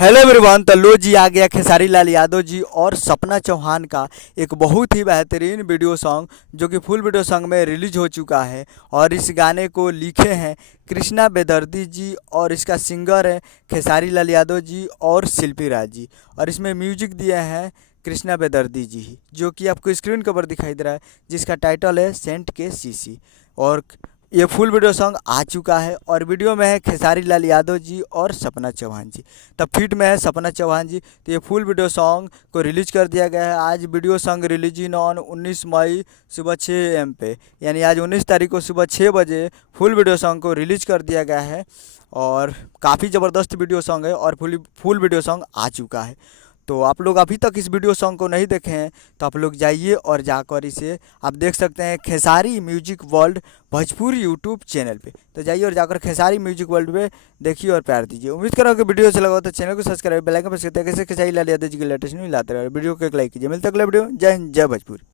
Hello everyone. तो लो जी आ गया खेसारी लाल यादव जी और सपना चौहान का एक बहुत ही बेहतरीन वीडियो सॉन्ग जो कि फुल वीडियो सॉन्ग में रिलीज हो चुका है। और इस गाने को लिखे हैं कृष्णा बेदर्दी जी और इसका सिंगर है खेसारी लाल यादव जी और शिल्पी राज जी। और इसमें म्यूजिक दिए हैं कृष्णा बेदर्दी जी ही, जो कि आपको स्क्रीन के ऊपर दिखाई दे रहा है, जिसका टाइटल है सेंट के सीसी। और ये फुल वीडियो सॉन्ग आ चुका है और वीडियो में है खेसारी लाल यादव जी और सपना चौहान जी, तब फीट में है सपना चौहान जी। तो ये फुल वीडियो सॉन्ग को रिलीज कर दिया गया है। आज वीडियो सॉन्ग रिलीजिंग ऑन 19 मई सुबह 6 AM पे, यानी आज 19 तारीख को सुबह 6 बजे फुल वीडियो सॉन्ग को रिलीज कर दिया गया है। और काफ़ी ज़बरदस्त वीडियो सॉन्ग है और फुल वीडियो सॉन्ग आ चुका है। तो आप लोग अभी तक इस वीडियो सॉन्ग को नहीं देखे हैं तो आप लोग जाइए और जाकर इसे आप देख सकते हैं Khesari music world Bhojpuri YouTube channel पे। तो जाइए और जाकर खेसारी म्यूजिक वर्ल्ड पे देखिए और प्यार दीजिए। उम्मीद करो कि वीडियो अच्छा लगा तो चैनल को सब्सक्राइब बेल आइकन प्रेस करते हैं। कैसे खेसारी लाल यादव जी के लेटेस्ट न्यूज़ लाते रहे। वीडियो को एक लाइक कीजिए। मिलते हैं अगले वीडियो। जय हिंद, जय भोजपुरी।